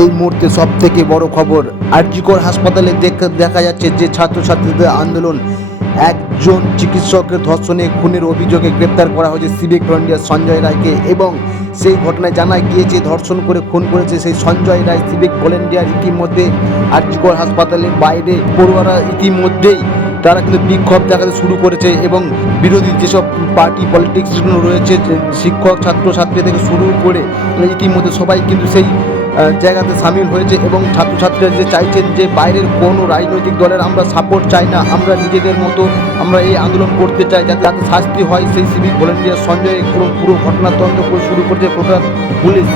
এই মুহূর্তে সব থেকে বড় খবর, আরজিকর হাসপাতালে দেখা যাচ্ছে যে ছাত্রছাত্রীদের আন্দোলন। একজন চিকিৎসকের ধর্ষণে খুনের অভিযোগে গ্রেপ্তার করা হয়েছে সিভিক ভলেন্টিয়ার সঞ্জয় রায়কে এবং সেই ঘটনায় জানা গিয়েছে, ধর্ষণ করে খুন করেছে সেই সঞ্জয় রায় সিভিক ভলেন্টিয়ার। ইতিমধ্যে আরজিকর হাসপাতালের বাইরে পড়ুয়ারা ইতিমধ্যেই তারা কিন্তু বিক্ষোভ দেখাতে শুরু করেছে এবং বিরোধী যেসব পার্টি পলিটিক্স রয়েছে শিক্ষক ছাত্র ছাত্রী থেকে শুরু করে, ইতিমধ্যে সবাই কিন্তু সেই জায়গাতে সামিল হয়েছে এবং ছাত্রছাত্রীরা যে চাইছেন যে বাইরের কোনো রাজনৈতিক দলের আমরা সাপোর্ট চাই না, আমরা নিজেদের মতো আমরা এই আন্দোলন করতে চাই যাতে যাতে শাস্তি হয়, সেই সিভিক ভলেন্টিয়ার সঞ্জয় পুরো পুরো ঘটনার তদন্ত করে শুরু করেছে কলকাতা পুলিশ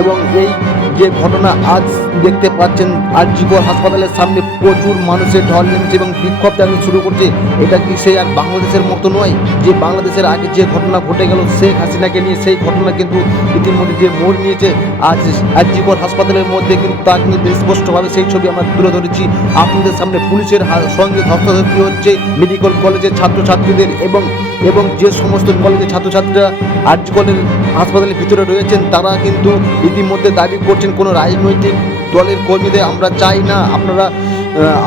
এবং এই যে ঘটনা আজ দেখতে পাচ্ছেন, আরজিকর হাসপাতালের সামনে প্রচুর মানুষের ঢল নেমেছে এবং বিক্ষোভ দেখাতে শুরু করছে। এটা কি সেই আর বাংলাদেশের মতো নয় যে বাংলাদেশের আগে যে ঘটনা ঘটে গেল শেখ হাসিনাকে নিয়ে? সেই ঘটনা কিন্তু ইতিমধ্যে যে মোড় নিয়েছে, আজ আরজিকর হাসপাতালের মধ্যে কিন্তু তা কিন্তু স্পষ্টভাবে সেই ছবি আমরা তুলে ধরেছি। আপনাদের সামনে পুলিশের সঙ্গে ধস্তাধস্তি হচ্ছে মেডিকেল কলেজের ছাত্রছাত্রীদের এবং এবং যে সমস্ত কলেজের ছাত্রছাত্রীরা আরজিকলের হাসপাতালের ভিতরে রয়েছেন, তারা কিন্তু ইতিমধ্যে দাবি করছেন কোনো রাজনৈতিক দলের কর্মীদের আমরা চাই না। আপনারা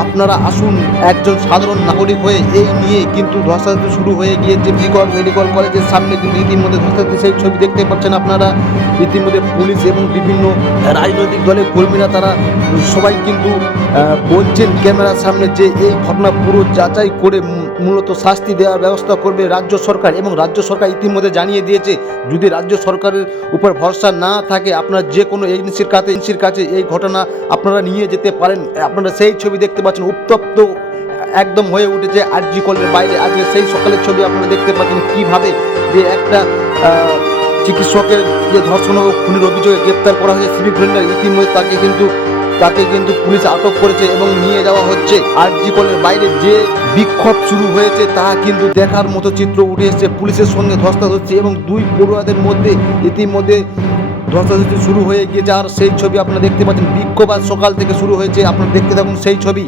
আপনারা আসুন, একজন সাধারণ নাগরিক হয়ে এই নিয়ে কিন্তু ধস্তাধস্তি শুরু হয়ে গিয়েছে। জিকর মেডিকেল কলেজের সামনে কিন্তু ইতিমধ্যে ধস্তাধস্তি, সেই ছবি দেখতে পাচ্ছেন আপনারা। ইতিমধ্যে পুলিশ এবং বিভিন্ন রাজনৈতিক দলের কর্মীরা তারা সবাই কিন্তু বলছেন ক্যামেরার সামনে যে এই ঘটনা পুরো যাচাই করে মূলত শাস্তি দেওয়ার ব্যবস্থা করবে রাজ্য সরকার এবং রাজ্য সরকার ইতিমধ্যে জানিয়ে দিয়েছে, যদি রাজ্য সরকারের উপর ভরসা না থাকে, আপনার যে কোনো এজেন্সির কাছে এজেন্সির কাছে এই ঘটনা আপনারা নিয়ে যেতে পারেন। আপনারা সেই ছবি দেখতে পাচ্ছেন, উত্তপ্ত, একদম হয়ে উঠেছে আরজি কলের বাইরে। আজকে সেই সকালের ছবি আপনারা দেখতে পাচ্ছেন কীভাবে যে একটা চিকিৎসকের যে ধর্ষণ ও খুনের অভিযোগে গ্রেপ্তার করা হয়েছে সিভিক ভেন্ডার ইতিমধ্যে তাকে কিন্তু তাকে কিন্তু পুলিশ আটক করেছে এবং নিয়ে যাওয়া হচ্ছে আরজি কলের বাইরে। যে বিক্ষোভ শুরু হয়েছে তা কিন্তু দেখার মতো চিত্র উঠে এসেছে। পুলিশের সঙ্গে ধস্তা ধস্তাধস্তি এবং দুই পড়ুয়াদের মধ্যে ইতিমধ্যে ধস্তাধস্তি শুরু হয়ে গিয়েছে। আর সেই ছবি আপনারা দেখতে পাচ্ছেন। বিক্ষোভ আজ সকাল থেকে শুরু হয়েছে। আপনারা দেখতে থাকুন সেই ছবি।